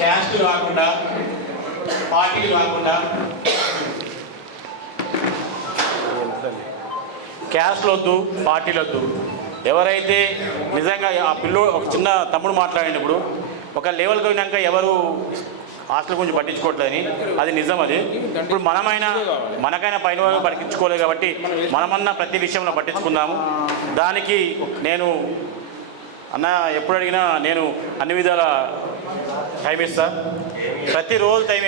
Caste కాకుండా పార్టీలు కాకుండా. క్యాస్ట్లు వద్దు పార్టీలు వద్దు. ఎవరైతే నిజంగా ఆ పిల్లో ఒక చిన్న తమ్ముడు మాట్లాడినప్పుడు ఒక లెవెల్కి పోయినాక ఎవరు హాస్టల్ గురించి పట్టించుకోవట్లేదని అది నిజం అది. ఇప్పుడు మనమైనా మనకైనా పైన వాళ్ళు పట్టించుకోలేదు కాబట్టి మనమన్నా ప్రతి విషయంలో పట్టించుకుందాము. దానికి నేను అన్న ఎప్పుడు అడిగినా నేను అన్ని విధాల టైం ఇస్తా. ప్రతిరోజు టైం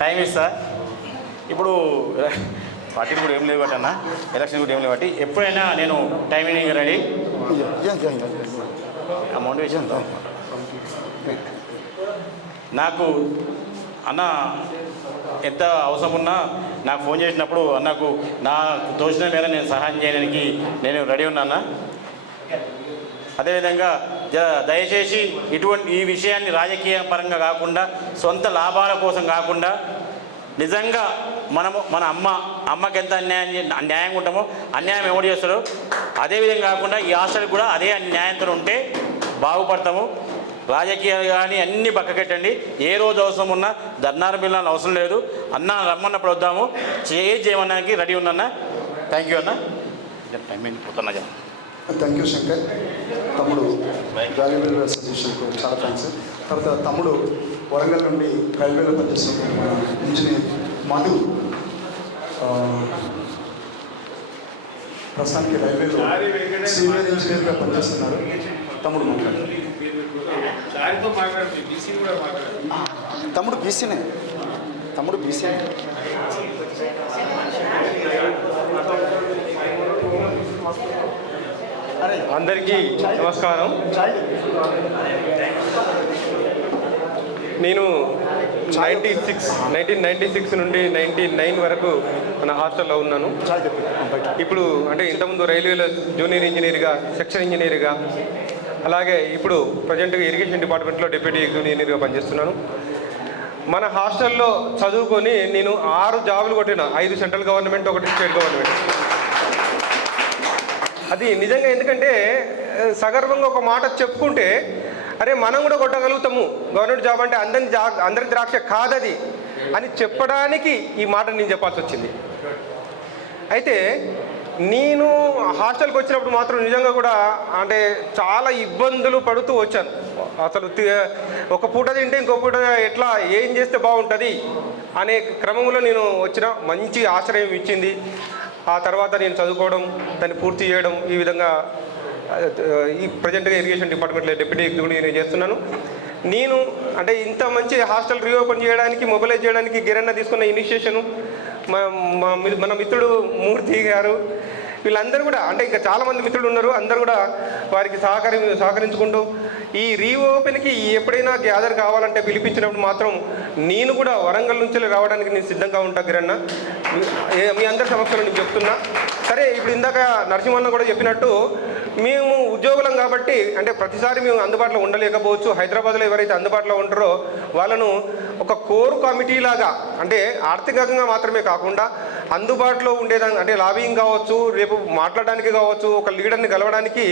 టైం ఇస్తా. ఇప్పుడు పార్టీలు కూడా ఏం లేవు కాబట్టి అన్న ఎలక్షన్ కూడా ఏం లేవు కాబట్టి ఎప్పుడైనా నేను టైమింగ్ రెడీ అమౌంట్ వేసి నాకు అన్న ఎంత అవసరం ఉన్నా నాకు ఫోన్ చేసినప్పుడు అన్నకు నాకు తోచిన మేర నేను సహాయం చేయడానికి నేను రెడీ ఉన్నాను అదేవిధంగా జ- దయచేసి ఇటువంటి ఈ విషయాన్ని రాజకీయ పరంగా కాకుండా సొంత లాభాల కోసం కాకుండా నిజంగా మనము మన అమ్మ అమ్మకి ఎంత అన్యాయం న్యాయంగా ఉంటామో అన్యాయం ఎవరు చేస్తాడో అదేవిధంగా కాకుండా ఈ హాస్టల్కి కూడా అదే న్యాయంతో ఉంటే బాగుపడతాము. రాజకీయాలు కానీ అన్నీ పక్కకెట్టండి. ఏ రోజు అవసరం ఉన్నా ధర్నారు బిల్లాలు అవసరం లేదు. అన్న రమ్మన్నప్పుడు వద్దాము. ఏది చేయమన్నానికి రెడీ ఉందన్న? థ్యాంక్ యూ అన్న. టైం అయిపోతున్నా థ్యాంక్ యూ శంకర్ తమ్ముడు వాల్యుబుల్ సజెషన్కు చాలా థ్యాంక్స్ తర్వాత తమ్ముడు వరంగల్ నుండి రైల్వేలో పనిచేస్తున్న ఇంజనీర్ మధు. ప్రస్తుతానికి రైల్వేలో సీనియర్ ఇంజనీర్గా పనిచేస్తున్నారు. తమ్ముడు మాట్లాడారు చారితో తమ్ముడు బీసీనే తమ్ముడు బీసీనే అందరికీ నమస్కారం. నేను ninety six nineteen ninety six నుండి నైంటీ నైన్ వరకు మన హాస్టల్లో ఉన్నాను. ఇప్పుడు అంటే ఇంతకుముందు రైల్వేలో జూనియర్ ఇంజనీర్గా సెక్షన్ ఇంజనీర్గా అలాగే ఇప్పుడు ప్రజెంట్గా ఇరిగేషన్ డిపార్ట్మెంట్లో డిప్యూటీ ఇంజనీర్గా పనిచేస్తున్నాను. మన హాస్టల్లో చదువుకొని నేను ఆరు జాబులు కొట్టిన ఐదు సెంట్రల్ గవర్నమెంట్ ఒకటి స్టేట్ గవర్నమెంట్. అది నిజంగా ఎందుకంటే సగర్వంగా ఒక మాట చెప్పుకుంటే అరే మనం కూడా కొట్టగలుగుతాము. గవర్నమెంట్ జాబ్ అంటే అందరి జా అందరి ద్రాక్ష కాదది అని చెప్పడానికి ఈ మాట నేను చెప్పాల్సి వచ్చింది. అయితే నేను హాస్టల్కి వచ్చినప్పుడు మాత్రం నిజంగా కూడా అంటే చాలా ఇబ్బందులు పడుతూ వచ్చాను. అసలు ఒక పూట తింటే ఇంకో పూట ఎట్లా ఏం చేస్తే బాగుంటుంది అనే క్రమంలో నేను వచ్చిన మంచి ఆశ్రయం ఇచ్చింది. ఆ తర్వాత నేను చదువుకోవడం దాన్ని పూర్తి చేయడం ఈ విధంగా ఈ ప్రజెంట్గా ఇరిగేషన్ డిపార్ట్మెంట్లో డిప్యూటీ ఎగ్జిక్యూటివ్ నేను చేస్తున్నాను. నేను అంటే ఇంత మంచి హాస్టల్ రీఓపెన్ చేయడానికి మొబిలైజ్ చేయడానికి గిరన్న తీసుకున్న ఇనిషియేషను మా మా మన మిత్రుడు మూర్తి గారు వీళ్ళందరూ కూడా అంటే ఇంకా చాలామంది మిత్రులు ఉన్నారు అందరూ కూడా వారికి సహకరి సహకరించుకుంటూ ఈ రీఓపెన్కి ఎప్పుడైనా గ్యాదర్ కావాలంటే పిలిపించినప్పుడు మాత్రం నేను కూడా వరంగల్ నుంచి రావడానికి నేను సిద్ధంగా ఉంటా గిరన్న. మీ అందరి సమస్యలు నేను చెప్తున్నా. సరే ఇప్పుడు ఇందాక నరసింహన్న కూడా చెప్పినట్టు మేము ఉద్యోగులం కాబట్టి అంటే ప్రతిసారి మేము అందుబాటులో ఉండలేకపోవచ్చు. హైదరాబాద్లో ఎవరైతే అందుబాటులో ఉంటారో వాళ్ళను ఒక కోర్ కమిటీ లాగా అంటే ఆర్థికంగా మాత్రమే కాకుండా అందుబాటులో ఉండేదాన్ని అంటే లాబింగ్ కావచ్చు రేపు మాట్లాడడానికి కావచ్చు ఒక లీడర్ని కలవడానికి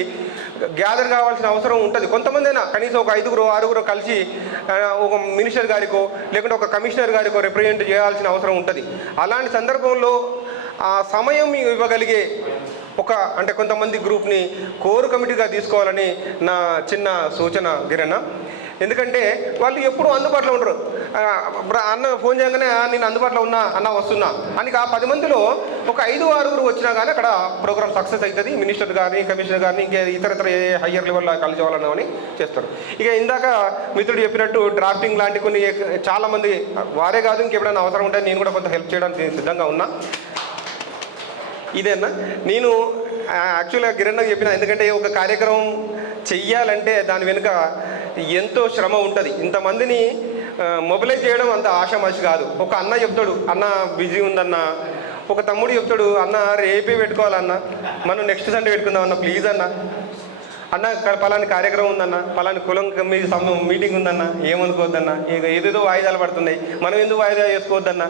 గ్యాదర్ కావాల్సిన అవసరం ఉంటుంది. కొంతమందైనా కనీసం ఒక ఐదుగురు ఆరుగురు కలిసి ఒక మినిస్టర్ గారికో లేకుంటే ఒక కమిషనర్ గారికో రిప్రజెంట్ చేయాల్సిన అవసరం ఉంటుంది. అలాంటి సందర్భంలో ఆ సమయం ఇవ్వగలిగే ఒక అంటే కొంతమంది గ్రూప్ని కోర్ కమిటీగా తీసుకోవాలని నా చిన్న సూచన గిరణ ఎందుకంటే వాళ్ళు ఎప్పుడు అందుబాటులో ఉండరు. అన్న ఫోన్ చేయగానే నేను అందుబాటులో ఉన్నా అన్న వస్తున్నా అని ఆ పది మందిలో ఒక ఐదు ఆరుగురు వచ్చినా కానీ అక్కడ ప్రోగ్రామ్ సక్సెస్ అవుతుంది మినిస్టర్ కానీ కమిషనర్ కానీ ఇంకా ఇతర ఇతర ఏ హయ్యర్ లెవెల్లో కలిసి వాళ్ళని చేస్తారు. ఇక ఇందాక మిత్రుడు చెప్పినట్టు డ్రాఫ్టింగ్ లాంటి కొన్ని చాలామంది వారే కాదు ఇంకెప్పుడైనా అవసరం ఉంటే నేను కూడా కొంత హెల్ప్ చేయడానికి సిద్ధంగా ఉన్నా. ఇదేనా? నేను యాక్చువల్గా గిరణ్కి చెప్పిన ఎందుకంటే ఒక కార్యక్రమం చెయ్యాలంటే దాని వెనుక ఎంతో శ్రమ ఉంటుంది. ఇంతమందిని మొబిలైజ్ చేయడం అంత ఆషామాషి కాదు. ఒక అన్న చెప్తాడు అన్న బిజీ ఉందన్న. ఒక తమ్ముడు చెప్తాడు అన్న రేపే పెట్టుకోవాలన్న. మనం నెక్స్ట్ సండే పెట్టుకుందాం అన్న ప్లీజ్ అన్న. అన్న ఇక్కడ పలాని కార్యక్రమం ఉందన్న. పలాని కులం మీ మీటింగ్ ఉందన్న. ఏమనుకోవద్దన్న. ఏదేదో వాయిదాలు పడుతున్నాయి. మనం ఎందుకు వాయిదా చేసుకోవద్దన్న?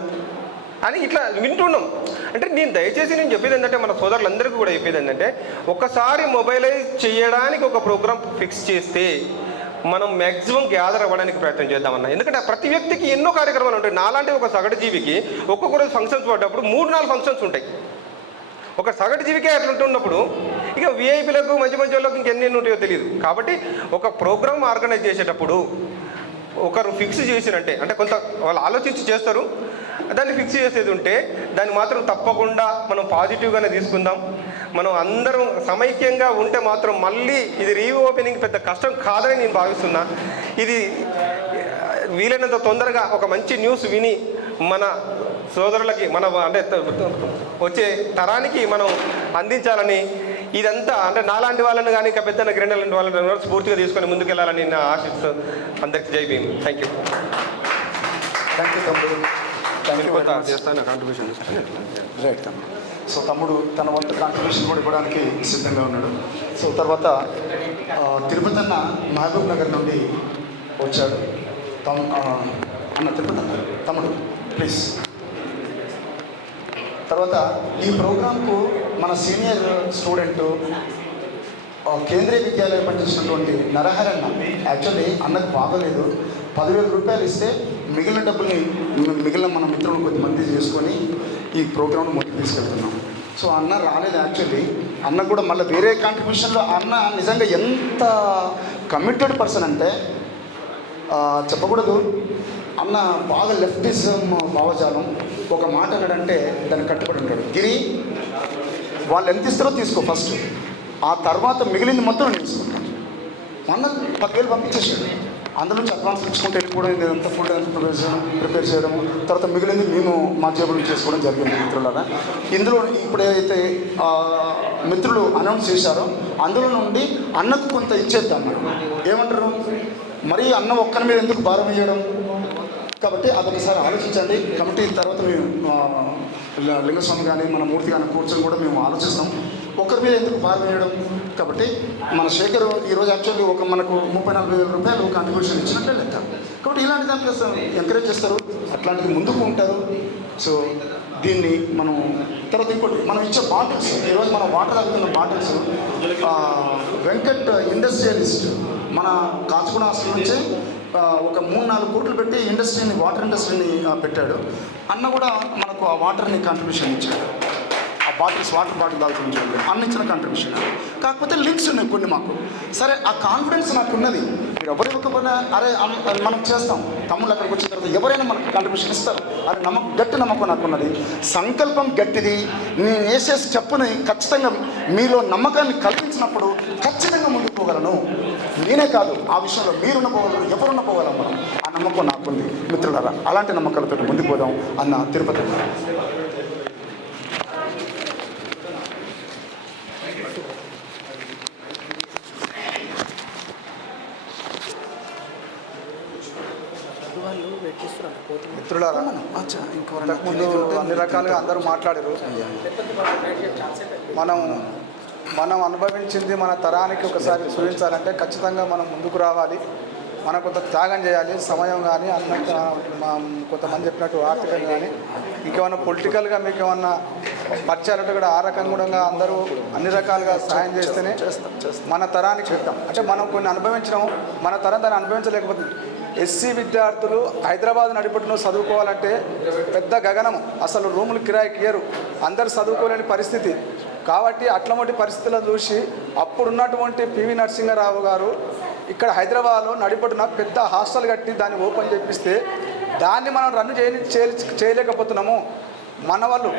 అని ఇట్లా వింటున్నాం. అంటే నేను దయచేసి నేను చెప్పేది ఏంటంటే మన సోదరులందరికీ కూడా చెప్పేది ఏంటంటే ఒకసారి మొబైలైజ్ చేయడానికి ఒక ప్రోగ్రామ్ ఫిక్స్ చేస్తే మనం మ్యాక్సిమం గ్యాదర్ అవ్వడానికి ప్రయత్నం చేద్దామన్నా. ఎందుకంటే ప్రతి వ్యక్తికి ఎన్నో కార్యక్రమాలు ఉంటాయి. నాలాంటి ఒక సగటు జీవికి ఒక్కొక్క రోజు ఫంక్షన్స్ పడ్డప్పుడు మూడు నాలుగు ఫంక్షన్స్ ఉంటాయి. ఒక సగటు జీవికే అట్లా ఉంటున్నప్పుడు ఇక విఐపీలకు మంచి మంచి వాళ్ళకి ఇంకెన్ని ఉంటాయో తెలియదు. కాబట్టి ఒక ప్రోగ్రామ్ ఆర్గనైజ్ చేసేటప్పుడు ఒకరు ఫిక్స్ చేసినంటే అంటే కొంత వాళ్ళు ఆలోచించి చేస్తారు. దాన్ని ఫిక్స్ చేసేది ఉంటే దాన్ని మాత్రం తప్పకుండా మనం పాజిటివ్గానే తీసుకుందాం. మనం అందరం సమైక్యంగా ఉంటే మాత్రం మళ్ళీ ఇది రీఓపెనింగ్ పెద్ద కష్టం కాదని నేను భావిస్తున్నా. ఇది వీలైనంత తొందరగా ఒక మంచి న్యూస్ విని మన సోదరులకి మన అంటే వచ్చే తరానికి మనం అందించాలని ఇదంతా అంటే నాలాంటి వాళ్ళని కానీ ఇంకా పెద్ద గ్రెండ్ లాంటి వాళ్ళని స్ఫూర్తిగా తీసుకొని ముందుకెళ్ళాలని నా ఆశిస్తూ అందరికి జై Bhim. Thank you thank you చేస్తాను కాంట్రిబ్యూషన్ రైట్ తమ్ముడు సో తమ్ముడు తన వంతు కాంట్రిబ్యూషన్ కూడా ఇవ్వడానికి సిద్ధంగా ఉన్నాడు. సో తర్వాత తిరుపతి అన్న మహబూబ్ నగర్ నుండి వచ్చాడు. తమ్ అన్న తిరుపతి అన్న తమ్ముడు ప్లీజ్ తర్వాత ఈ ప్రోగ్రాంకు మన సీనియర్ స్టూడెంట్ కేంద్రీయ విద్యాలయం పనిచేసినటువంటి నరహరన్న యాక్చువల్లీ అన్నకు బాగోలేదు. పదివేల రూపాయలు ఇస్తే మిగిలిన డబ్బుల్ని మిగిలిన మన మిత్రులు కొద్దిమంది చేసుకొని ఈ ప్రోగ్రామ్ ముందుకు తీసుకెళ్తున్నాం. సో అన్న రాలేదు యాక్చువల్లీ. అన్న కూడా మళ్ళీ వేరే కాంట్రిబ్యూషన్లో అన్న నిజంగా ఎంత కమిటెడ్ పర్సన్ అంటే చెప్పకూడదు. అన్న బాగా లెఫ్టిజం భావజాలం. ఒక మాట అన్నాడంటే దాన్ని కట్టుబడి ఉంటాడు. గిరి వాళ్ళు ఎంత ఇస్తారో తీసుకో ఫస్ట్ ఆ తర్వాత మిగిలింది మొత్తం నేను తీసుకుంటాను. మొన్న పదివేలు పంపించేసాడు. అందులో అడ్వాన్స్ ఇచ్చుకుంటే వెళ్ళిపోవడం ఇదంతా ఫుడ్ అంతా ప్రిపేర్ చేయడం ప్రిపేర్ చేయడం తర్వాత మిగిలింది మేము మా జేబులు చేసుకోవడం జరిగింది మిత్రులారా. ఇందులో ఇప్పుడు ఏదైతే మిత్రులు అనౌన్స్ చేశారో అందులో నుండి అన్నకు కొంత ఇచ్చేద్దాం మనం. ఏమంటారు? మరి అన్న ఒక్కరి మీద ఎందుకు భారం వేయడం? కాబట్టి అదొకసారి ఆలోచించండి. కమిటీ తర్వాత మేము లింగస్వామి కానీ మన మూర్తి కానీ కూర్చొని కూడా మేము ఆలోచిస్తాం. ఒకరి మీద ఎందుకు భారం వేయడం? కాబట్టి మన శేఖర్ ఈరోజు యాక్చువల్లీ ఒక మనకు ముప్పై నలభై వేల రూపాయలు కాంట్రిబ్యూషన్ ఇచ్చినట్టే లెక్క. కాబట్టి ఇలాంటి దాంట్లో ఎంకరేజ్ చేస్తారు. అట్లాంటిది ముందుకు ఉంటారు. సో దీన్ని మనం తర్వాత ఇంకోటి మనం ఇచ్చే బాటిల్స్ ఈరోజు మనం వాటర్ తాగుతున్న బాటిల్స్ వెంకట్ ఇండస్ట్రియలిస్ట్ మన కాచుకున్న హాస్టల్ నుంచే ఒక మూడు నాలుగు కోట్లు పెట్టి ఇండస్ట్రీని వాటర్ ఇండస్ట్రీని పెట్టాడు. అన్న కూడా మనకు ఆ వాటర్ని కాంట్రిబ్యూషన్ ఇచ్చాడు. బాటిల్స్ వాటర్ బాటిల్ తాగుతుంది చూడండి. అన్న ఇచ్చిన కాంట్రిబ్యూషన్ కాకపోతే లింక్స్ ఉన్నాయి కొన్ని మాకు. సరే ఆ కాన్ఫిడెన్స్ నాకు ఉన్నది మీరు ఎవరు ఇవ్వకపోయినా అరే అది మనం చేస్తాం. తమ్ముళ్ళు అక్కడికి వచ్చిన తర్వాత ఎవరైనా మనకు కాంట్రిబ్యూషన్ ఇస్తారు. అది నమ్మకం గట్టి నమ్మకం నాకు ఉన్నది సంకల్పం గట్టిది. నేను వేసే స్టెప్ని ఖచ్చితంగా మీలో నమ్మకాన్ని కల్పించినప్పుడు ఖచ్చితంగా ముందుకు పోగలను. నేనే కాదు ఆ విషయంలో మీరున్న పోగలరు ఎవరున్న పోగలం మనం ఆ నమ్మకం నాకుంది. మిత్రులారా అలాంటి నమ్మకాలతో ముందుకు పోదాం అన్న తిరుపతి. మిత్రులారా అన్ని రకాలుగా అందరూ మాట్లాడారు. మనం మనం అనుభవించింది మన తరానికి ఒకసారి చూపించాలంటే ఖచ్చితంగా మనం ముందుకు రావాలి. మనం కొంత త్యాగం చేయాలి సమయం కానీ అన్న కొంతమంది చెప్పినట్టు ఆర్థికంగా కానీ ఇంకేమన్నా పొలిటికల్గా మీకు ఏమన్నా పరిచయాలు ఉంటే కూడా ఆ రకంగా కూడా అందరూ అన్ని రకాలుగా సాయం చేస్తేనే మన తరానికి అంటే మనం కొన్ని అనుభవించినాం మన తరం దాన్ని అనుభవించలేకపోతుంది. ఎస్సీ విద్యార్థులు హైదరాబాద్ నడిపట్టును చదువుకోవాలంటే పెద్ద గగనము. అసలు రూములు కిరాయికి ఇయ్యరు. అందరు చదువుకోలేని పరిస్థితి. కాబట్టి అట్లాంటి పరిస్థితులను చూసి అప్పుడున్నటువంటి పివి నరసింహారావు గారు ఇక్కడ హైదరాబాద్లో నడిపట్టున పెద్ద హాస్టల్ కట్టి దాన్ని ఓపెన్ చేపిస్తే దాన్ని మనం రన్ చేయ చేయలేకపోతున్నాము. మన వాళ్ళు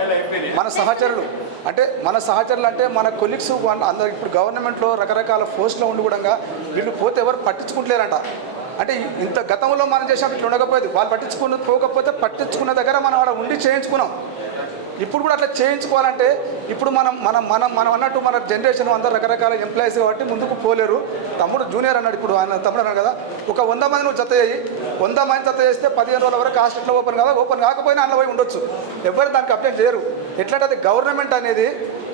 మన సహచరులు. అంటే మన సహచరులు అంటే మన కొలీగ్స్ అందరు ఇప్పుడు గవర్నమెంట్లో రకరకాల పోస్టులో ఉండి కూడా వీళ్ళు పోతే ఎవరు పట్టించుకుంటలేరంట. అంటే ఇంత గతంలో మనం చేసినప్పుడు ఇట్లా ఉండకపోయేది. వాళ్ళు పట్టించుకున్న పోకపోతే పట్టించుకున్న దగ్గర మనం అక్కడ ఉండి చేయించుకున్నాం. ఇప్పుడు కూడా అట్లా చేయించుకోవాలంటే ఇప్పుడు మనం మనం మనం మనం అన్నట్టు మన జనరేషన్ అందరూ రకరకాల ఎంప్లాయీస్ కాబట్టి ముందుకు పోలేరు. తమ్ముడు జూనియర్ అన్నాడు ఇప్పుడు ఆయన తమ్ముడు అన్నాడు కదా. ఒక వంద మంది నువ్వు జత చేయి. వంద మంది జత చేస్తే పదిహేను రోజుల వరకు హాస్టల్లో ఓపెన్ కాదా ఓపెన్ కాకపోయినా అందులో పోయి ఉండొచ్చు. ఎవరు దానికి అప్డేట్ చేయరు. ఎట్లంటే అది గవర్నమెంట్ అనేది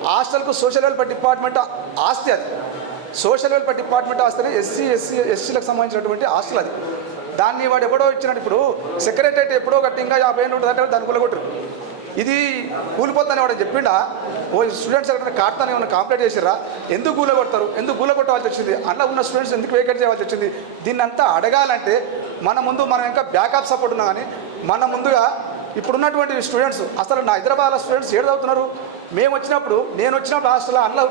హాస్టల్కు సోషల్ వెల్ఫేర్ డిపార్ట్మెంట్ ఆస్తి అది. సోషల్ వెల్ఫేర్ డిపార్ట్మెంట్ ఆస్తి ఎస్సీ ఎస్సీ ఎస్సీలకు సంబంధించినటువంటి ఆస్తులు అది. దాన్ని వాడు ఎప్పుడో ఇచ్చినట్టు ఇప్పుడు సెక్రటరేట్ ఎప్పుడో కట్టి ఇంకా యాభై ఏళ్ళు ఉంటుంది అంటే దాన్ని కూలగొట్టరు. ఇది కూలిపోతుందని వాడు చెప్పిండా ఓ స్టూడెంట్స్ ఎక్కడ కాడతానే ఏమైనా కాంప్లీట్ చేసిరా ఎందుకు కూలగొడతారు? ఎందుకు కూలగొట్టవలసి వచ్చింది? అందులో ఉన్న స్టూడెంట్స్ ఎందుకు వేకెట్ చేయవలసి వచ్చింది? దీన్ని అంతా అడగాలంటే మన ముందు మనం ఇంకా బ్యాకప్ సపోర్ట్ ఉన్నా కానీ మన ముందుగా ఇప్పుడున్నటువంటి స్టూడెంట్స్ అసలు నా హైదరాబాద్లో స్టూడెంట్స్ ఏడు చదువుతున్నారు? మేము వచ్చినప్పుడు నేను వచ్చినప్పుడు హాస్టల్లో అందులో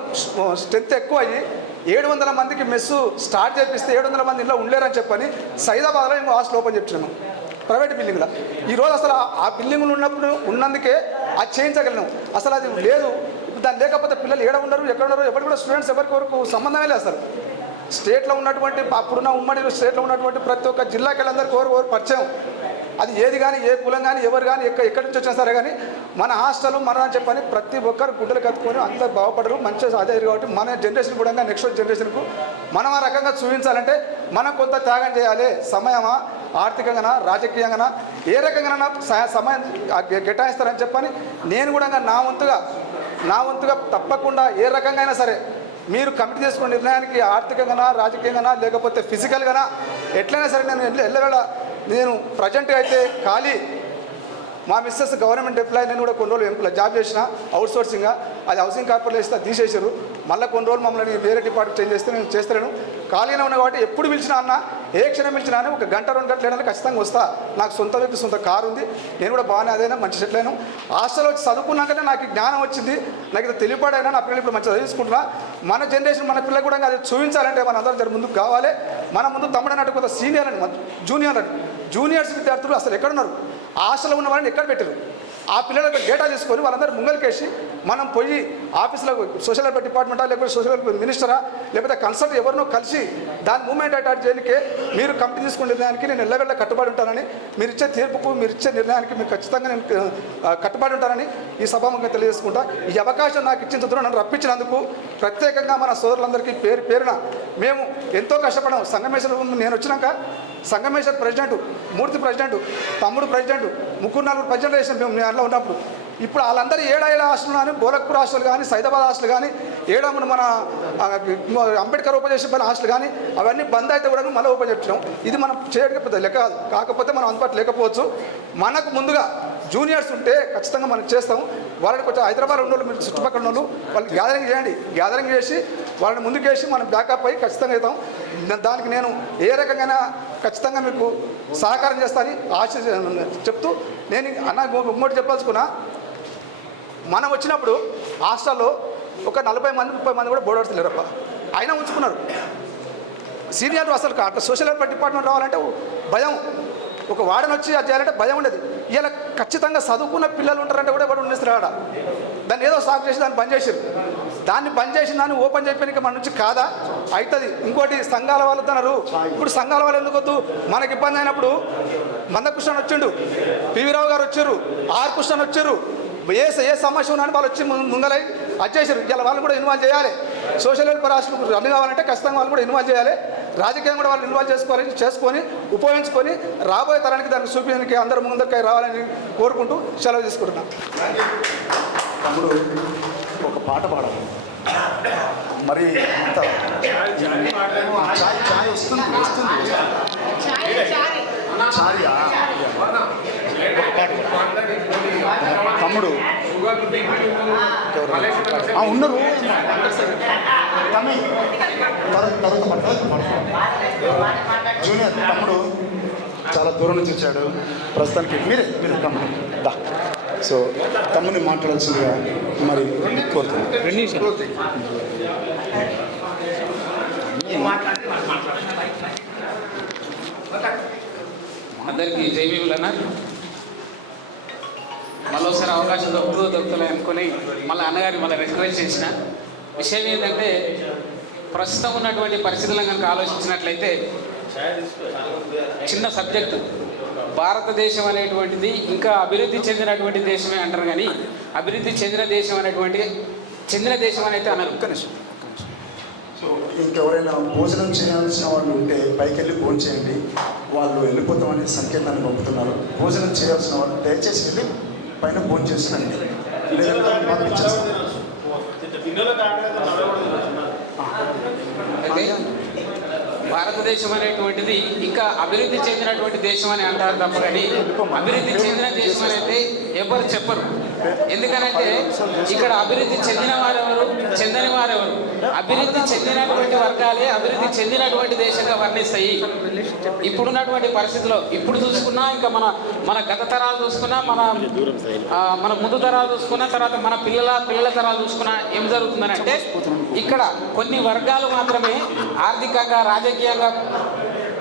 స్ట్రెంత్ ఎక్కువ అయ్యి ఏడు వందల మందికి మెస్సు స్టార్ట్ చేపిస్తే ఏడు వందల మంది ఇంట్లో ఉండలేరని చెప్పని సైదాబాద్లో మేము హాస్టల్ ఓపెన్ చెప్తున్నాము ప్రైవేట్ బిల్డింగ్లో ఈరోజు అసలు ఆ- బిల్డింగ్లు ఉన్నప్పుడు ఉన్నందుకే అది చేయించగలిగినాం అసలు అది లేదు. దాని లేకపోతే పిల్లలు ఏడ ఉండరు ఎక్కడ ఉండరు ఎవరు కూడా స్టూడెంట్స్ ఎవరికి వరకు సంబంధమే లేదు అసలు. స్టేట్లో ఉన్నటువంటి అప్పుడున్న ఉమ్మడి స్టేట్లో ఉన్నటువంటి ప్రతి ఒక్క జిల్లాకి వెళ్ళందరికీ ఎవరు ఎవరు పరిచయం. అది ఏది కానీ ఏ కులం కానీ ఎవరు కానీ ఎక్క ఎక్కడి నుంచి వచ్చినా సరే కానీ మన హాస్టల్ మన అని చెప్పని ప్రతి ఒక్కరు గుడ్డలు కత్తుకొని అందరు బాగుపడరు మంచిగా అదే కాబట్టి మన జనరేషన్ కూడా నెక్స్ట్ జనరేషన్కు మనం ఆ రకంగా చూపించాలంటే మనం కొంత త్యాగం చేయాలి. సమయమా? ఆర్థికంగానా? రాజకీయంగానా? ఏ రకంగా సమయం కేటాయిస్తారని చెప్పని నేను కూడా నా వంతుగా నా వంతుగా తప్పకుండా ఏ రకంగా అయినా సరే మీరు కమిటీ చేసుకున్న నిర్ణయానికి ఆర్థికంగానా రాజకీయంగానా లేకపోతే ఫిజికల్గానా ఎట్లయినా సరే నేను ఎల్లవేళ నేను ప్రజెంట్గా అయితే ఖాళీ. మా మిస్సెస్ గవర్నమెంట్ ఎంప్లాయీ నేను కూడా కొన్ని రోజులు ఎంప్లాయ్ జాబ్ చేసిన అవుట్ సోర్సింగ్గా అది హౌసింగ్ కార్పొరేషన్ తీసేశారు. మళ్ళీ కొన్ని రోజులు మమ్మల్ని వేరే డిపార్ట్మెంట్ చేంజ్ చేస్తే నేను చేస్తాను ఖాళీగా ఉన్నా కాబట్టి ఎప్పుడు పిలిచినా అన్న ఏ క్షణం పిలిచినా అని ఒక గంట రెండు గంటలు అయినా ఖచ్చితంగా వస్తా. నాకు సొంత వ్యక్తి సొంత కారు ఉంది. నేను కూడా బాగానే అదైనా మంచి చెట్లేను హాస్టల్లో హాస్టల్ వచ్చి చదువుకున్నాకనే నాకు జ్ఞానం వచ్చింది. నాకు ఇది తెలియపడైనా నా పిల్లలు ఇప్పుడు మంచి చదివించుకుంటున్నా. మన జనరేషన్ మన పిల్లలు కూడా అది చూపించాలంటే మన అందరం జర ముందుకు కావాలి. మన ముందు తమ్ముడు కొంత సీనియర్ అని జూనియర్ అని జూనియర్స్ విద్యార్థులు అసలు ఎక్కడున్నారు హాస్టల్లో ఉన్న వాళ్ళని ఎక్కడ పెట్టారు ఆ పిల్లలకు డేటా తీసుకొని వాళ్ళందరూ ముంగలికేసి మనం పోయి ఆఫీస్లో సోషల్ వెల్ఫేర్ డిపార్ట్మెంటా లేకపోతే సోషల్ వెల్ఫేర్ మినిస్టరా లేకపోతే కన్సల్ట్ ఎవరినో కలిసి దాని మూమెంట్ అటాచ్ చేయడానికి మీరు కంపెనీ తీసుకునే నిర్ణయానికి నేను ఎల్లవెళ్ళ కట్టుబడి ఉంటానని మీరు ఇచ్చే తీర్పుకు మీరు ఇచ్చే నిర్ణయానికి మీరు ఖచ్చితంగా నేను కట్టుబడి ఉంటానని ఈ సభాముఖంగా తెలియజేసుకుంటా. ఈ అవకాశం నాకు ఇచ్చిన నన్ను రప్పించినందుకు ప్రత్యేకంగా మన సోదరులందరికీ పేరు పేరున మేము ఎంతో కష్టపడాం సంగమేశ్వరం నేను వచ్చినాక సంగమేశ్వర్ ప్రెసిడెంట్ మూర్తి ప్రెసిడెంట్ తమ్ముడు ప్రెసిడెంట్ ముగ్గురు నలుగురు ప్రెసిడెంట్ చేసిన మేము దాంట్లో ఉన్నప్పుడు ఇప్పుడు వాళ్ళందరూ ఏడ ఏడ హాస్టల్ కానీ గోరఖ్పూర్ హాస్టల్ కానీ సైదాబాద్ హాస్టల్ కానీ ఏడ మన మన అంబేద్కర్ ఓపెన్ చేసిన పైన హాస్టల్ కానీ అవన్నీ బంద్ అయితే కూడా మళ్ళీ ఓపెన్ ఇది మనం చేయకపోతే లెక్క కాదు. కాకపోతే మనం అందుబాటు లేకపోవచ్చు. మనకు ముందుగా జూనియర్స్ ఉంటే ఖచ్చితంగా మనం చేస్తాం వాళ్ళని కొంచెం హైదరాబాద్ ఉన్న వాళ్ళు మీరు చుట్టుపక్కల ఉన్న వాళ్ళు వాళ్ళు గ్యాదరింగ్ చేయండి. గ్యాదరింగ్ చేసి వాళ్ళని ముందుకేసి మనం బ్యాకప్ అయ్యి ఖచ్చితంగా అవుతాం. దానికి నేను ఏ రకంగా ఖచ్చితంగా మీకు సహకారం చేస్తానని ఆశ చెప్తూ నేను అన్న ఇంకోటి చెప్పాల్సుకున్నా మనం వచ్చినప్పుడు హాస్టల్లో ఒక నలభై మంది ముప్పై మంది కూడా బోర్డర్స్ లేరప్ప. అయినా ఉంచుకున్నారు. సీనియర్ అసలు అక్కడ సోషల్ వెల్ఫేర్ డిపార్ట్మెంట్ రావాలంటే భయం. ఒక వాడని వచ్చి అది చేయాలంటే భయం ఉండేది. ఇలా ఖచ్చితంగా చదువుకున్న పిల్లలు ఉంటారంటే కూడా వాడు ఉండేస్తారు ఆడ దాన్ని ఏదో సాగు చేసి దాన్ని బంద్ చేసారు దాన్ని బంద్ చేసిన దాన్ని ఓపెన్ చేయడానికి మన నుంచి కాదా? అవుతుంది ఇంకోటి సంఘాల వాళ్ళు తన్నారు ఇప్పుడు సంఘాల వాళ్ళు ఎందుకు వద్దు? మనకి ఇబ్బంది అయినప్పుడు మందకృష్ణ వచ్చిండు. పివి రావు గారు వచ్చారు ఆర్ కృష్ణ వచ్చారు ఏ ఏ సమస్య ఉన్నా అని వాళ్ళు వచ్చి ము- ముంగలై అది చేశారు. ఇలా వాళ్ళు కూడా ఇన్వాల్వ్ చేయాలి. సోషల్ వెల్ఫేర్ హాస్టల్ రన్ కావాలంటే ఖచ్చితంగా వాళ్ళు కూడా ఇన్వాల్వ్ చేయాలి. రాజకీయం కూడా వాళ్ళు ఇన్వాల్వ్ చేసుకోవాలి చేసుకొని ఉపయోగించుకొని రాబోయే తరానికి దాన్ని చూపించడానికి అందరూ ముందరికి రావాలని కోరుకుంటూ సెలవు తీసుకుంటున్నాను తమ్ముడు ఒక పాట పాడాలి. మరి ఇంత వస్తుంది వస్తుంది. తమ్ముడు ఆ, ఉన్నారు. తమ్మి. జూనియర్ తమ్ముడు చాలా దూరం నుంచి వచ్చాడు. ప్రస్తుతానికి మీరే మీరు తమ్ముడు దా. సో తమ్ముని మాట్లాడాల్సిందిగా మరి కోరుతున్నాను. అందరికీ జైవీవులన్నా మళ్ళీ ఒకసారి అవకాశం దొరుకుతుందో దొరుకుతుందో అనుకుని మళ్ళీ అన్నగారిని మళ్ళీ రిక్వెస్ట్ చేసిన. విషయం ఏంటంటే ప్రస్తుతం ఉన్నటువంటి పరిస్థితులను కనుక ఆలోచించినట్లయితే చిన్న సబ్జెక్టు. భారతదేశం అనేటువంటిది ఇంకా అభివృద్ధి చెందినటువంటి దేశమే అంటారు కానీ అభివృద్ధి చెందిన దేశం అనేటువంటి చెందిన దేశం అని అయితే అనరు. ఒక్క నిమిషం ఇంకెవరైనా భోజనం చేయాల్సిన వాళ్ళు ఉంటే పైకి వెళ్ళి భోజనం చేయండి. వాళ్ళు వెళ్ళిపోతామనే సంకేతాన్ని పంపుతున్నారు. భోజనం చేయాల్సిన వాళ్ళు దయచేసి వెళ్ళి పైన ఫోన్ చేసినండి లేదంటే భారతదేశం అనేటువంటిది ఇంకా అభివృద్ధి చెందినటువంటి దేశం అని అంటారు తప్ప కానీ అభివృద్ధి చెందిన దేశం అనేది అయితే ఎవరు చెప్పరు. ఎందుకనంటే ఇక్కడ అభివృద్ధి చెందిన వారెవరు? చెందని వారెవరు? అభివృద్ధి చెందినటువంటి వర్గాలే అభివృద్ధి చెందినటువంటి దేశంగా వర్ణిస్తాయి. ఇప్పుడున్నటువంటి పరిస్థితిలో ఇప్పుడు చూసుకున్నా ఇంకా మన మన గత తరాలు చూసుకున్నా మన మన ముందు తరాలు చూసుకున్నా తర్వాత మన పిల్లల పిల్లల తరాలు చూసుకున్నా ఏం జరుగుతుందని అంటే ఇక్కడ కొన్ని వర్గాలు మాత్రమే ఆర్థికంగా రాజకీయంగా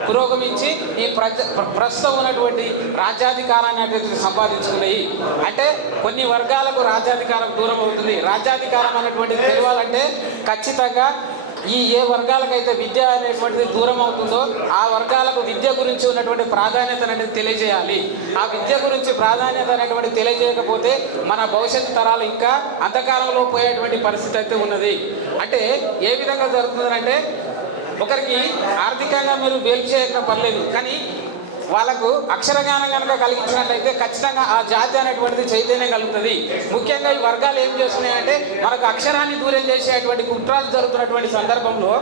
పురోగమించి ఈ ప్రజ ప్రస్తుతం ఉన్నటువంటి రాజ్యాధికారాన్ని అనేది సంపాదించుకున్నాయి. అంటే కొన్ని వర్గాలకు రాజ్యాధికారం దూరం అవుతుంది. రాజ్యాధికారం అనేటువంటిది తెలియాలంటే ఖచ్చితంగా ఈ ఏ వర్గాలకైతే విద్య అనేటువంటిది దూరం అవుతుందో ఆ వర్గాలకు విద్య గురించి ఉన్నటువంటి ప్రాధాన్యత అనేది తెలియజేయాలి. ఆ విద్య గురించి ప్రాధాన్యత అనేటువంటి తెలియజేయకపోతే మన భవిష్యత్తు తరాలు ఇంకా అంధకారంలో పోయేటువంటి పరిస్థితి అయితే ఉన్నది. అంటే ఏ విధంగా జరుగుతుందంటే ఒకరికి ఆర్థికంగా మీరు వేలు చేయక పర్లేదు కానీ వాళ్ళకు అక్షరజ్ఞానం కనుక కలిగించినట్లయితే ఖచ్చితంగా ఆ జాతి అనేటువంటిది చైతన్యం కలుగుతుంది. ముఖ్యంగా ఈ వర్గాలు ఏం చేస్తున్నాయంటే మనకు అక్షరాన్ని దూరం చేసేటువంటి కుట్రాలు జరుగుతున్నటువంటి సందర్భంలో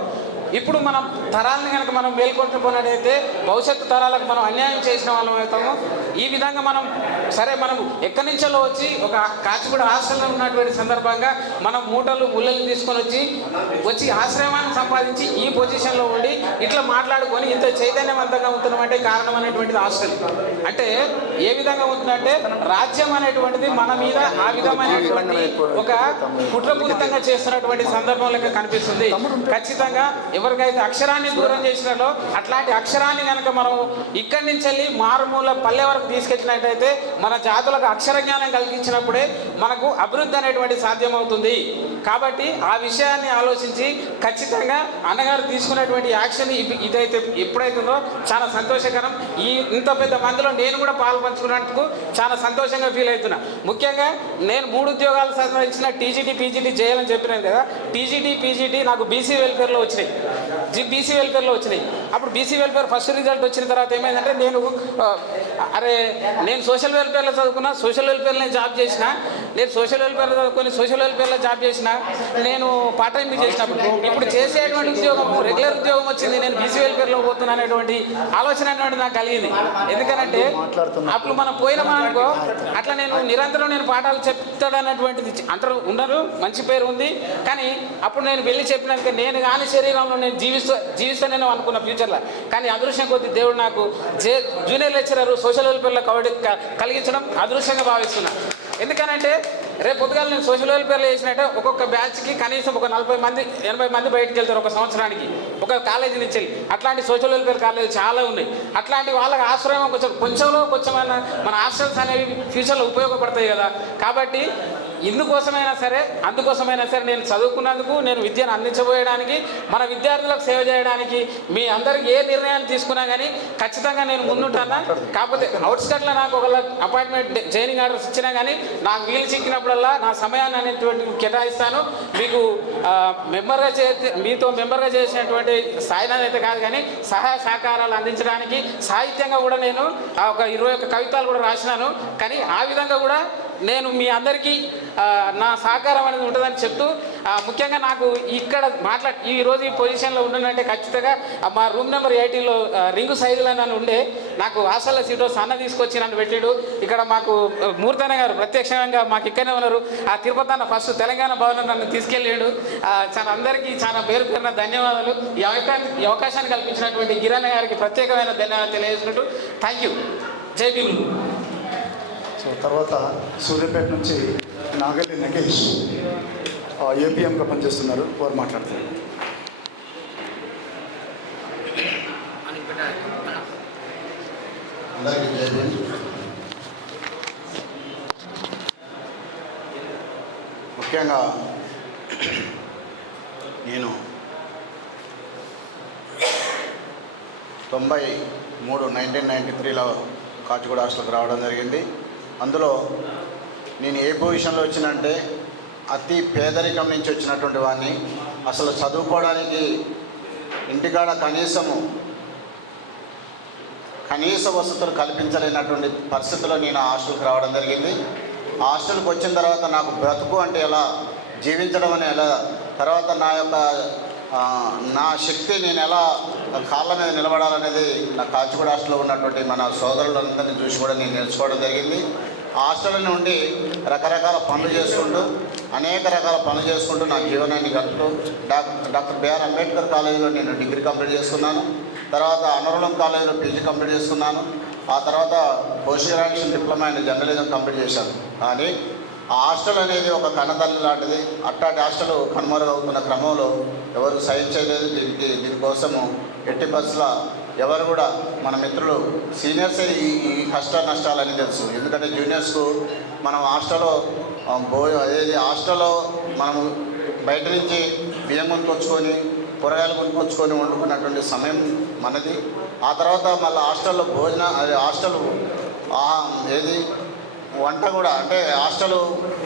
ఇప్పుడు మనం తరాలను కనుక మనం మేల్కొంటున్నట్టయితే భవిష్యత్తు తరాలకు మనం అన్యాయం చేసిన వాళ్ళం అవుతాము. ఈ విధంగా మనం సరే మనం ఎక్కడి నుంచో వచ్చి ఒక కాచిగూడ హాస్టల్లో ఉన్నటువంటి సందర్భంగా మనం మూటలు ముళ్ళలు తీసుకొని వచ్చి వచ్చి ఆశ్రమాన్ని సంపాదించి ఈ పొజిషన్లో ఉండి ఇట్లా మాట్లాడుకొని ఇంత చైతన్యవంతంగా ఉంటున్నామంటే కారణం అనేటువంటిది హాస్టల్ అంటే ఏ విధంగా ఉంటుందంటే రాజ్యం అనేటువంటిది మన మీద ఆ విధమైనటువంటి ఒక కుట్రపూరితంగా చేస్తున్నటువంటి సందర్భం లెక్క కనిపిస్తుంది. ఖచ్చితంగా ఎవరికైతే అక్షరాన్ని దూరం చేసినారో అట్లాంటి అక్షరాన్ని కనుక మనం ఇక్కడి నుంచి వెళ్ళి మారుమూల పల్లె వరకు తీసుకెళ్ళినట్టయితే మన జాతులకు అక్షర జ్ఞానం కలిగించినప్పుడే మనకు అభివృద్ధి అనేటువంటి సాధ్యమవుతుంది. కాబట్టి ఆ విషయాన్ని ఆలోచించి ఖచ్చితంగా అన్నగారు తీసుకున్నటువంటి యాక్షన్ ఇదైతే ఎప్పుడైతుందో చాలా సంతోషకరం. ఈ ఇంత పెద్ద మందిలో నేను కూడా పాల్పంచుకున్నందుకు చాలా సంతోషంగా ఫీల్ అవుతున్నా. ముఖ్యంగా నేను మూడు ఉద్యోగాలు సంబంధించిన టీజీటీ పీజీటీ చేయాలని చెప్పినాను కదా. టీజీటీ పీజీటీ నాకు బీసీ వెల్ఫేర్లో వచ్చినాయి. బీసీ వెల్ఫేర్లో వచ్చినాయి. అప్పుడు బీసీ వెల్ఫేర్ ఫస్ట్ రిజల్ట్ వచ్చిన తర్వాత ఏమైందంటే నేను అరే నేను సోషల్ వెల్ఫేర్లో చదువుకున్నా సోషల్ వెల్ఫేర్లో జాబ్ చేసిన నేను సోషల్ వెల్ఫేర్లో చదువుకొని సోషల్ వెల్ఫేర్లో జాబ్ చేసిన నేను పార్ట్ టైం చేసినప్పుడు ఇప్పుడు చేసేటువంటి ఉద్యోగం రెగ్యులర్ ఉద్యోగం వచ్చింది నేను బీసీ వెల్ఫేర్లో పోతున్నా అనేటువంటి ఆలోచన అనేటువంటి నాకు కలిగింది. ఎందుకనంటే అప్పుడు మనం పోయినామా అనుకో అట్లా నేను నిరంతరం నేను పాఠాలు చెప్తాడనేటువంటిది అందరూ ఉండరు మంచి పేరు ఉంది కానీ అప్పుడు నేను వెళ్ళి చెప్పినాక నేను కాని శరీరంలో నేను జీవిస్తూ జీవిస్తానేమో అనుకున్న ఫ్యూచర్లో కానీ అదృష్టం కొద్ది దేవుడు నాకు J junior lecturer social social వెల్ఫేర్లో కవడి కలిగించడం అదృష్టంగా భావిస్తున్నా. ఎందుకనంటే రేపు పొద్దుగాల నేను సోషల్ వెల్ఫేర్లో చేసినట్టే ఒక్కొక్క బ్యాచ్కి కనీసం ఒక నలభై మంది ఎనభై మంది బయటకు వెళ్తారు ఒక సంవత్సరానికి. ఒక కాలేజీ నుంచి వెళ్ళి. అట్లాంటి సోషల్ వెల్ఫేర్ కాలేజీ చాలా ఉన్నాయి. అట్లాంటి వాళ్ళకి ఆశ్రయం కొంచెం కొంచెంలో కొంచెమైనా మన హాస్టల్స్ అనేవి ఫ్యూచర్లో ఉపయోగపడతాయి కదా. కాబట్టి ఇందుకోసమైనా సరే అందుకోసమైనా సరే నేను చదువుకున్నందుకు నేను విద్యను అందించబోయడానికి మన విద్యార్థులకు సేవ చేయడానికి మీ అందరూ ఏ నిర్ణయాన్ని తీసుకున్నా కానీ ఖచ్చితంగా నేను ముందుంటానా? కాకపోతే అవుట్స్కట్లో నాకు ఒక అపాయింట్మెంట్ జైనింగ్ ఆర్డర్స్ ఇచ్చినా కానీ నాకు వీలు చిక్కినప్పుడల్లా నా సమయాన్ని అనేటువంటి కేటాయిస్తాను. మీకు మెంబర్గా చే మీతో మెంబర్గా చేసినటువంటి స్థాయిలో అయితే కాదు కానీ సహాయ సహకారాలు అందించడానికి సాహిత్యంగా కూడా నేను ఆ, ఒక ఇరవై ఒక్క కవితలు కూడా రాసినాను. కానీ ఆ విధంగా కూడా నేను మీ అందరికీ నా సహకారం అనేది ఉంటుందని చెప్తూ ముఖ్యంగా నాకు ఇక్కడ మాట్లా ఈ రోజు ఈ పొజిషన్లో ఉండనంటే ఖచ్చితంగా మా రూమ్ నెంబర్ ఎయిటీలో రింగు సైజులో నన్ను ఉండే నాకు హాస్టల్ సీటు సన్న తీసుకొచ్చి నన్ను పెట్టాడు. ఇక్కడ మాకు మూర్తన గారు ప్రత్యక్షంగా మాకు ఇక్కడనే ఉన్నారు. ఆ తిరుపతి అన్న ఫస్ట్ తెలంగాణ భవనం నన్ను తీసుకెళ్ళాడు. చాలా అందరికీ చాలా పేరు పేరున ధన్యవాదాలు. ఈ అవకాశాన్ని ఈ అవకాశాన్ని కల్పించినటువంటి గిరణ్ గారికి ప్రత్యేకమైన ధన్యవాదాలు తెలియజేసినట్టు థ్యాంక్ యూ జై భీములు సో తర్వాత సూర్యాపేట నుంచి నాగల్లి నగేష్ ఏపీఎంగా పనిచేస్తున్నారు. వారు మాట్లాడతారు. ముఖ్యంగా నేను తొంభై మూడు నైన్టీన్ నైంటీ త్రీలో కాచిగూడ హాస్టల్కి రావడం జరిగింది. అందులో నేను ఏ పొజిషన్లో వచ్చినంటే అతి పేదరికం నుంచి వచ్చినటువంటి వాడిని. అసలు చదువుకోవడానికి ఇంటికాడ కనీసము కనీస వసతులు కల్పించలేనటువంటి పరిస్థితిలో నేను హాస్టల్కి రావడం జరిగింది. హాస్టల్కి వచ్చిన తర్వాత నాకు బ్రతుకు అంటే ఎలా జీవించడం అని ఎలా తర్వాత నా యొక్క నా శక్తి నేను ఎలా కాళ్ళ మీద నిలబడాలనేది నా కాచిగూడ హాస్టల్లో ఉన్నటువంటి మన సోదరులందరినీ చూసి కూడా నేను నేర్చుకోవడం జరిగింది. హాస్టల్ నుండి రకరకాల పనులు చేసుకుంటూ అనేక రకాల పనులు చేసుకుంటూ నా జీవనాన్ని గడుపుతూ డాక్టర్ బిఆర్ అంబేద్కర్ కాలేజీలో నేను డిగ్రీ కంప్లీట్ చేసుకున్నాను. తర్వాత అనరులం కాలేజీలో పీజీ కంప్లీట్ చేసుకున్నాను. ఆ తర్వాత post graduation diploma and journalism complete చేశాను. కానీ ఆ హాస్టల్ అనేది ఒక కన్నతల్లి లాంటిది. అట్టాటి హాస్టల్ కనుమరుగవుతున్న క్రమంలో ఎవరు సహించలేదు. దీనికి దీనికోసము ఎట్టి బస్సుల ఎవరు కూడా మన మిత్రులు సీనియర్సే ఈ ఈ కష్ట నష్టాలని తెలుసు. ఎందుకంటే జూనియర్స్కు మనం హాస్టల్లో ఆ, అదేది హాస్టల్లో మనము బయట నుంచి బియ్యం కొనుక్కొచ్చుకొని కూరగాయలు కొనుక్కొచ్చుకొని వండుకున్నటువంటి సమయం మనది. ఆ తర్వాత మళ్ళీ హాస్టల్లో భోజన అది హాస్టల్ ఏది వంట కూడా అంటే హాస్టల్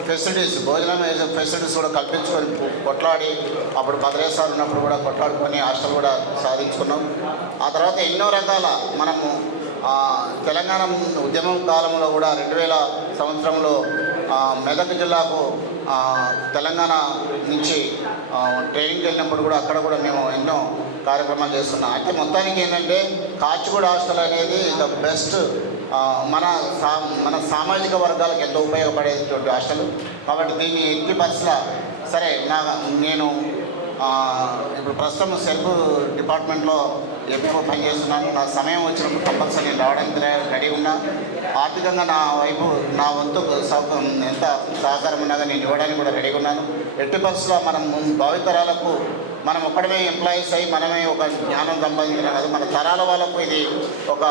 ఫెసిలిటీస్ భోజనం ఫెసిలిటీస్ కూడా కల్పించుకొని కొట్లాడి అప్పుడు భద్రేశ్వర ఉన్నప్పుడు కూడా కొట్లాడుకొని హాస్టల్ కూడా సాధించుకున్నాం. ఆ తర్వాత ఎన్నో రకాల మనము తెలంగాణ ఉద్యమం కాలంలో కూడా రెండు వేల సంవత్సరంలో మెదక్ జిల్లాకు తెలంగాణ నుంచి ట్రైనింగ్ ట్రైనింగ్కి వెళ్ళినప్పుడు కూడా అక్కడ కూడా మేము ఎన్నో కార్యక్రమాలు చేస్తున్నాం. అయితే మొత్తానికి ఏంటంటే కాచిగూడ హాస్టల్ అనేది ద బెస్ట్ మన సా మన సామాజిక వర్గాలకు ఎంతో ఉపయోగపడేటువంటి భాషలు కాబట్టి దీన్ని ఎట్టి బస్సుల సరే నా నేను ఇప్పుడు ప్రస్తుతం సెల్ఫ్ డిపార్ట్మెంట్లో ఎక్కువ పనిచేస్తున్నాను. నా సమయం వచ్చినప్పుడు కంపల్సరీ నేను రావడానికి రెడీ ఉన్నా. ఆర్థికంగా నా వైపు నా వంతు సౌ- ఎంత సహకారం ఉన్నాగా కానీ నేను ఇవ్వడానికి కూడా రెడీగా ఉన్నాను. ఎట్టి బస్సులో మనం భావితరాలకు మనం ఒక్కడమే ఎంప్లాయీస్ అయ్యి మనమే ఒక జ్ఞానం సంపాదించడం కాదు. మన తరాల వాళ్ళకు ఇది ఒక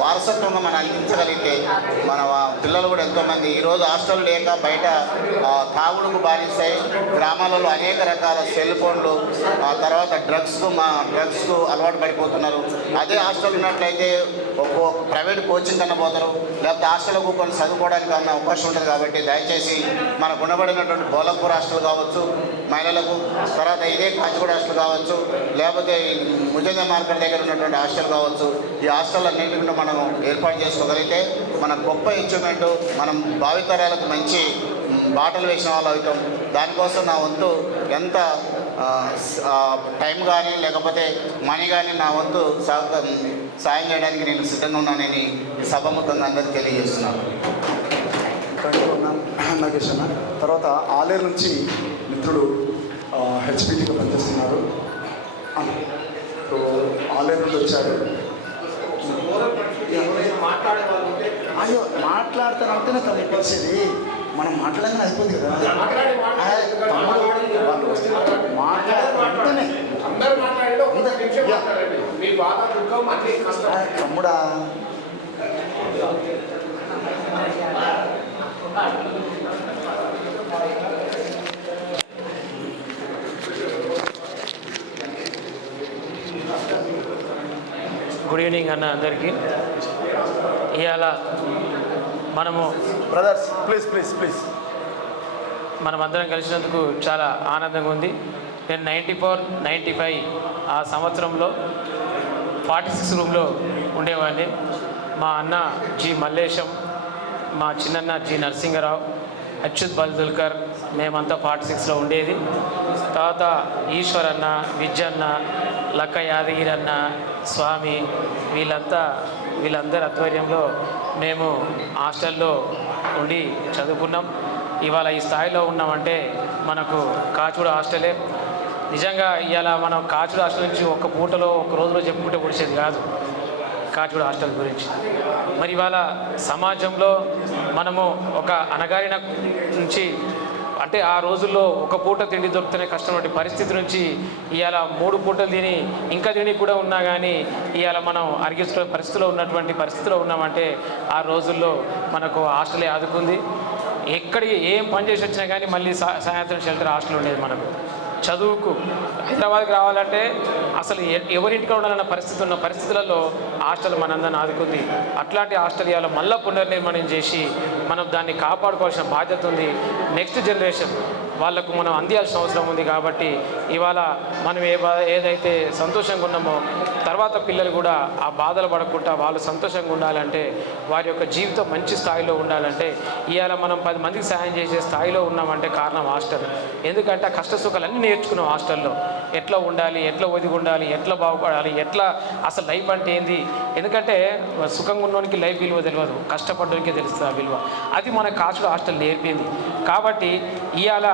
వారసత్వంగా మనం అందించగలిగితే మన పిల్లలు కూడా ఎంతోమంది ఈరోజు హాస్టల్ లేక బయట తాగుడుకు బానిస్తాయి గ్రామాలలో అనేక రకాల సెల్ ఫోన్లు ఆ తర్వాత డ్రగ్స్కు మా డ్రగ్స్కు అలవాటు పడిపోతున్నారు. అదే హాస్టల్ ఉన్నట్లయితే ఒక ప్రైవేట్ కోచింగ్ కన్నా పోతారు. లేకపోతే హాస్టల్లో కూర్చొని చదువుకోవడానికి అన్న అవకాశం ఉంటుంది కాబట్టి దయచేసి మన గుణపడినటువంటి బోలపూర్ హాస్టల్ కావచ్చు మహిళలకు తర్వాత ఇదే కాచిగూడ హాస్టల్ కావచ్చు లేకపోతే ముజంద మార్కెట్ దగ్గర ఉన్నటువంటి హాస్టల్ కావచ్చు ఈ హాస్టల్ అన్నింటిని మనం ఏర్పాటు చేసుకోగలిగితే మన గొప్ప ఇన్స్ట్రుమెంట్ మనం భావితరాలకు మంచి బాటలు వేసిన వాళ్ళు అవుతాం. దానికోసం నా వంతు ఎంత టైం కానీ లేకపోతే మనీ కానీ నా వంతు సాయం చేయడానికి నేను సిద్ధంగా ఉన్నానని ఈ సభముఖంగా అందరికీ తెలియజేస్తున్నాను. థ్యాంక్ నాగేష్ అన్న. తర్వాత ఆలేరు నుంచి మిత్రుడు హెచ్పిటీగా పనిచేస్తున్నారు. అన్న. సో వచ్చారు. అయ్యో మాట్లాడతానంటేనే తను కలిసేది మనం మాట్లాడగానే అయిపోయింది కదా. తమ్ముడు వాళ్ళు వస్తే మాట్లాడాలంటేనే Thank తమ్ముడా. గుడ్ ఈవినింగ్ అన్న అందరికీ. ఇవాళ మనము బ్రదర్స్ ప్లీజ్ ప్లీజ్ ప్లీజ్ మనం అందరం కలిసినందుకు చాలా ఆనందంగా ఉంది. నేను నైంటీ ఫోర్ నైంటీ ఫైవ్ ఆ సంవత్సరంలో ఫార్టీ సిక్స్ రూమ్లో ఉండేవాడిని. మా అన్న జి మల్లేశం మా చిన్నన్న జి నరసింగరావు అచ్యుత్ బల్దుల్కర్ మేమంతా ఫార్టీ సిక్స్లో ఉండేది. తర్వాత ఈశ్వర్ అన్న విజ్జన్న లక్క యాదగిరన్న స్వామి వీళ్ళంతా వీళ్ళందరి ఆధ్వర్యంలో మేము హాస్టల్లో ఉండి చదువుకున్నాం. ఇవాళ ఈ స్థాయిలో ఉన్నామంటే మనకు కాచూడ హాస్టలే. నిజంగా ఇవాళ మనం కాచూడ హాస్టల్ నుంచి ఒక పూటలో ఒక రోజులో చెప్పుకుంటే పొడిచేది కాదు కాచూడ హాస్టల్ గురించి. మరి ఇవాళ సమాజంలో మనము ఒక అనగారిన నుంచి అంటే ఆ రోజుల్లో ఒక పూట తిండి దొరుకుతూనే కష్టమైన పరిస్థితి నుంచి ఇవాళ మూడు పూటలు తిని ఇంకా తిని కూడా ఉన్నా కానీ ఇవాళ మనం అరిగించుకునే పరిస్థితిలో ఉన్నటువంటి పరిస్థితిలో ఉన్నామంటే ఆ రోజుల్లో మనకు హాస్టలే ఆదుకుంది. ఎక్కడికి ఏం పని చేసి వచ్చినా కానీ మళ్ళీ సాయంత్రం షెల్టర్ హాస్టల్ ఉండేది మనకు. చదువుకు హైదరాబాద్కి రావాలంటే అసలు ఎ- ఎవరింటికి ఉండాలన్న పరిస్థితి ఉన్న పరిస్థితులలో హాస్టల్ మనందరిని ఆదుకుంది. అట్లాంటి హాస్టల్ ఇవాళ మళ్ళా పునర్నిర్మాణం చేసి మనం దాన్ని కాపాడుకోవాల్సిన బాధ్యత ఉంది. నెక్స్ట్ జనరేషన్ వాళ్ళకు మనం అందియాల్సిన అవసరం ఉంది కాబట్టి ఇవాళ మనం ఏ ఏదైతే సంతోషంగా ఉన్నామో తర్వాత పిల్లలు కూడా ఆ బాధలు పడకుండా వాళ్ళు సంతోషంగా ఉండాలంటే వారి యొక్క జీవితం మంచి స్థాయిలో ఉండాలంటే ఇవాళ మనం పది మందికి సహాయం చేసే స్థాయిలో ఉన్నామంటే కారణం హాస్టల్. ఎందుకంటే ఆ కష్ట సుఖాలన్నీ నేర్చుకున్నాం హాస్టల్లో. ఎట్లా ఉండాలి ఎట్లా ఒదిగి ఉండాలి ఎట్లా బాగుపడాలి ఎట్లా అసలు లైఫ్ అంటే ఏంది? ఎందుకంటే సుఖంగా ఉన్నోనికి లైఫ్ విలువ తెలియదు కష్టపడడానికి తెలుస్తుంది ఆ విలువ. అది మన కాచుడు హాస్టల్ నేర్పింది. కాబట్టి ఇవాళ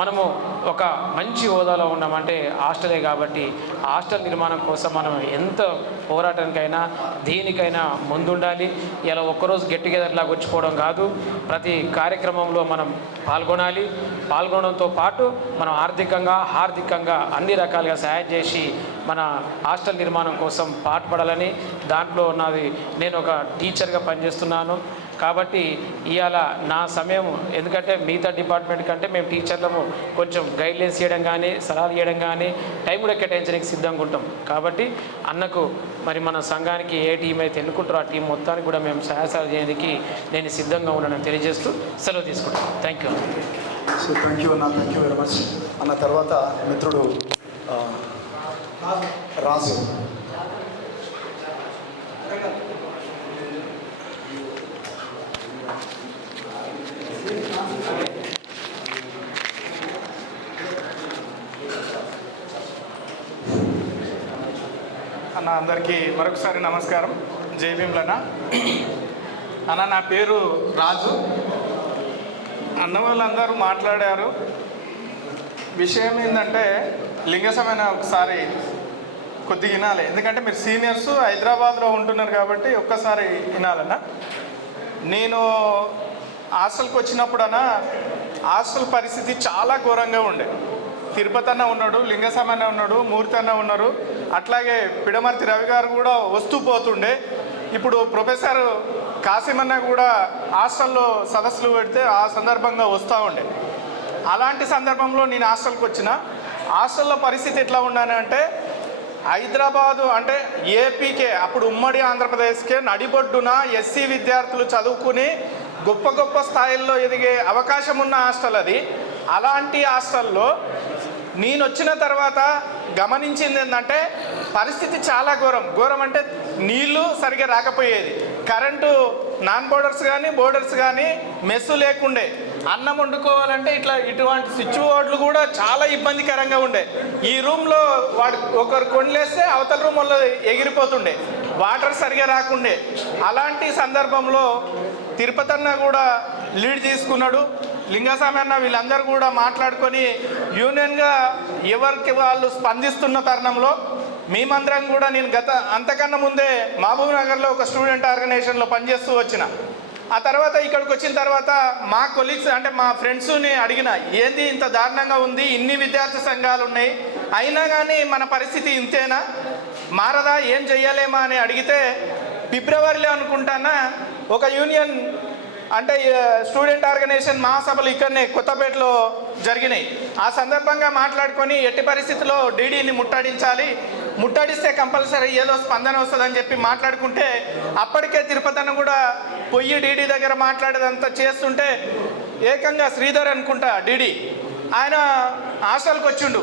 మనము ఒక మంచి హోదాలో ఉన్నామంటే హాస్టలే కాబట్టి హాస్టల్ నిర్మాణం కోసం మనం ఎంత పోరాటానికైనా దేనికైనా ముందుండాలి. ఇలా ఒక్కరోజు గెట్ టుగెదర్ లాగా వచ్చిపోవడం కాదు. ప్రతి కార్యక్రమంలో మనం పాల్గొనాలి. పాల్గొనడంతో పాటు మనం ఆర్థికంగా హార్దికంగా అన్ని రకాలుగా సహాయం చేసి మన హాస్టల్ నిర్మాణం కోసం పాటుపడాలని దాంట్లో నాది నేను ఒక టీచర్గా పనిచేస్తున్నాను. కాబట్టి ఇవాళ నా సమయం ఎందుకంటే మిగతా డిపార్ట్మెంట్ కంటే మేము టీచర్లము కొంచెం గైడ్లైన్స్ చేయడం కానీ సలహాలు చేయడం కానీ టైం కూడా కేటాయించడానికి సిద్ధంగా ఉంటాం కాబట్టి అన్నకు మరి మన సంఘానికి ఏ టీం అయితే ఎన్నుకుంటారో ఆ టీం మొత్తానికి కూడా మేము సహాయసాలు చేయడానికి నేను సిద్ధంగా ఉన్నానని తెలియజేస్తూ సెలవు తీసుకుంటాను thank you so thank you అన్న. థ్యాంక్ యూ వెరీ మచ్ అన్న తర్వాత మిత్రుడు రాజు. అన్న అందరికీ మరొకసారి నమస్కారం. జై భీమ్లన్న. అన్న నా పేరు రాజు. అన్న వాళ్ళందరూ మాట్లాడారు. విషయం ఏంటంటే లింగసమైన ఒకసారి కొద్దిగా వినాలి. ఎందుకంటే మీరు సీనియర్స్ హైదరాబాద్లో ఉంటున్నారు కాబట్టి ఒక్కసారి వినాలన్న. నేను హాస్టల్కి వచ్చినప్పుడన్నా హాస్టల్ పరిస్థితి చాలా ఘోరంగా ఉండే. తిరుపతి అన్న ఉన్నాడు లింగస్వామి అన్న ఉన్నాడు మూర్తి అన్న ఉన్నారు. అట్లాగే పిడమర్తి రవి గారు కూడా వస్తూ పోతుండే. ఇప్పుడు ప్రొఫెసర్ కాసిమన్న కూడా హాస్టల్లో సదస్సులు పెడితే ఆ సందర్భంగా వస్తూ ఉండే. అలాంటి సందర్భంలో నేను హాస్టల్కి వచ్చిన. హాస్టల్లో పరిస్థితి ఎట్లా ఉన్నాను అంటే హైదరాబాదు అంటే ఏపీకే అప్పుడు ఉమ్మడి ఆంధ్రప్రదేశ్కే నడిబొడ్డున ఎస్సీ విద్యార్థులు చదువుకుని గొప్ప గొప్ప స్థాయిల్లో ఎదిగే అవకాశం ఉన్న హాస్టల్ అది. అలాంటి హాస్టల్లో నేను వచ్చిన తర్వాత గమనించింది ఏంటంటే పరిస్థితి చాలా ఘోరం. ఘోరం అంటే నీళ్ళు సరిగా రాకపోయేది. కరెంటు నాన్ బోర్డర్స్ కానీ బోర్డర్స్ కానీ మెస్సు లేకుండే. అన్నం వండుకోవాలంటే ఇట్లా ఇటువంటి స్విచ్ బోర్డులు కూడా చాలా ఇబ్బందికరంగా ఉండే. ఈ రూమ్లో వాడు ఒకరు కొండలేస్తే అవతల రూమ్ వల్ల ఎగిరిపోతుండే. వాటర్ సరిగా రాకుండే. అలాంటి సందర్భంలో తిరుపతి అన్న కూడా లీడ్ తీసుకున్నాడు. లింగస్వామి అన్న వీళ్ళందరూ కూడా మాట్లాడుకొని యూనియన్గా ఎవరికి వాళ్ళు స్పందిస్తున్న తరుణంలో మేమందరం కూడా నేను గత అంతకన్నా ముందే మహబూబ్ నగర్లో ఒక స్టూడెంట్ ఆర్గనైజేషన్లో పనిచేస్తూ వచ్చిన. ఆ తర్వాత ఇక్కడికి వచ్చిన తర్వాత మా కొలీగ్స్ అంటే మా ఫ్రెండ్స్ని అడిగిన ఏంది ఇంత దారుణంగా ఉంది? ఇన్ని విద్యార్థి సంఘాలు ఉన్నాయి. అయినా కానీ మన పరిస్థితి ఇంతేనా? మారదా? ఏం చెయ్యలేమా? అని అడిగితే ఫిబ్రవరిలో అనుకుంటానా? ఒక యూనియన్ అంటే స్టూడెంట్ ఆర్గనైజేషన్ మహాసభలు ఇక్కడనే కొత్తపేటలో జరిగినాయి. ఆ సందర్భంగా మాట్లాడుకొని ఎట్టి పరిస్థితిలో డీడీని ముట్టడించాలి. ముట్టడిస్తే కంపల్సరీ ఏదో స్పందన వస్తుందని చెప్పి మాట్లాడుకుంటే అప్పటికే తిరుపతిని కూడా పొయ్యి డీడీ దగ్గర మాట్లాడేదంతా చేస్తుంటే ఏకంగా శ్రీధర్ అనుకుంటా డీడీ. ఆయన హాస్టల్కి వచ్చిండు.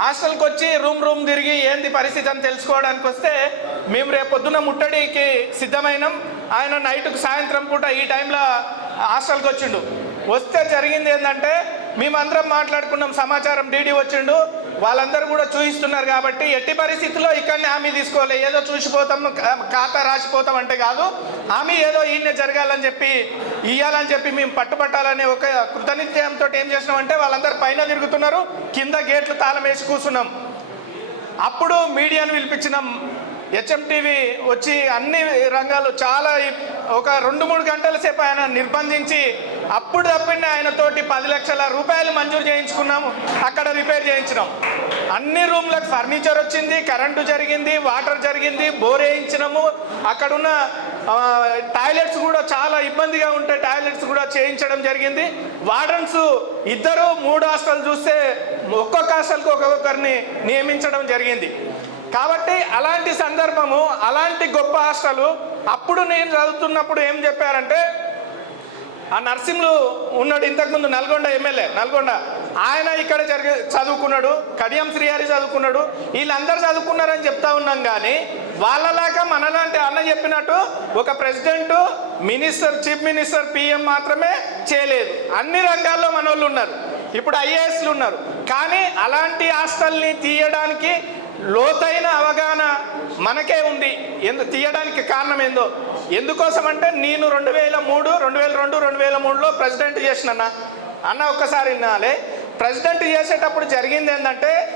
హాస్టల్కి వచ్చి రూమ్ రూమ్ తిరిగి ఏంది పరిస్థితి అని తెలుసుకోవడానికి వస్తే మేము రేపు పొద్దున ముట్టడికి సిద్ధమైనాం. ఆయన నైట్కు సాయంత్రం పూట ఈ టైంలో హాస్టల్కి వచ్చిండు. వస్తే జరిగింది ఏంటంటే మేమందరం మాట్లాడుకున్నాం సమాచారం డీడీ వచ్చిండు. వాళ్ళందరూ కూడా చూపిస్తున్నారు కాబట్టి ఎట్టి పరిస్థితుల్లో ఇక్కడనే హామీ తీసుకోవాలి. ఏదో చూసిపోతాం ఖాతా రాసిపోతాం అంటే కాదు హామీ ఏదో ఈయన జరగాలని చెప్పి ఇయ్యాలని చెప్పి మేము పట్టుబట్టాలనే ఒక కృతనిశ్చయంతో ఏం చేసినామంటే వాళ్ళందరూ పైన తిరుగుతున్నారు కింద గేట్లు తాళం వేసి కూర్చున్నాం. అప్పుడు మీడియాను పిలిపించినాం హెచ్ఎంటీవీ వచ్చి అన్ని రంగాలు చాలా ఒక రెండు మూడు గంటల సేపు ఆయన నిర్బంధించి అప్పుడు తప్పిండి ఆయనతోటి పది లక్షల రూపాయలు మంజూరు చేయించుకున్నాము. అక్కడ రిపేర్ చేయించినాం. అన్ని రూమ్లకు ఫర్నిచర్ వచ్చింది కరెంటు జరిగింది వాటర్ జరిగింది బోర్ వేయించినాము. అక్కడున్న టాయిలెట్స్ కూడా చాలా ఇబ్బందిగా ఉంటే టాయిలెట్స్ కూడా చేయించడం జరిగింది. వార్డన్స్ ఇద్దరు మూడు హాస్టల్ చూస్తే ఒక్కొక్క హాస్టల్కి ఒక్కొక్కరిని నియమించడం జరిగింది. కాబట్టి అలాంటి సందర్భము అలాంటి గొప్ప హాస్టలు అప్పుడు నేను చదువుతున్నప్పుడు ఏం చెప్పారంటే ఆ నర్సింహులు ఉన్నాడు ఇంతకుముందు నల్గొండ ఎమ్మెల్యే నల్గొండ. ఆయన ఇక్కడ జరిగి చదువుకున్నాడు కడియం శ్రీహరి చదువుకున్నాడు వీళ్ళందరూ చదువుకున్నారని చెప్తా ఉన్నాం కానీ వాళ్ళలాగా మనలాంటి అన్న చెప్పినట్టు ఒక president minister chief minister PM మాత్రమే చేయలేదు. అన్ని రంగాల్లో మనోళ్ళు ఉన్నారు. ఇప్పుడు ఐఏఎస్లు ఉన్నారు. కానీ అలాంటి హాస్టల్ని తీయడానికి లోతైన అవగాహన మనకే ఉంది. ఎందు తీయడానికి కారణం ఏందో? ఎందుకోసం అంటే నేను రెండు వేల మూడు రెండు వేల రెండు రెండు వేల మూడులో ప్రెసిడెంట్ చేసిన అన్న ఒక్కసారి వినాలి. ప్రెసిడెంట్ చేసేటప్పుడు జరిగింది ఏంటంటే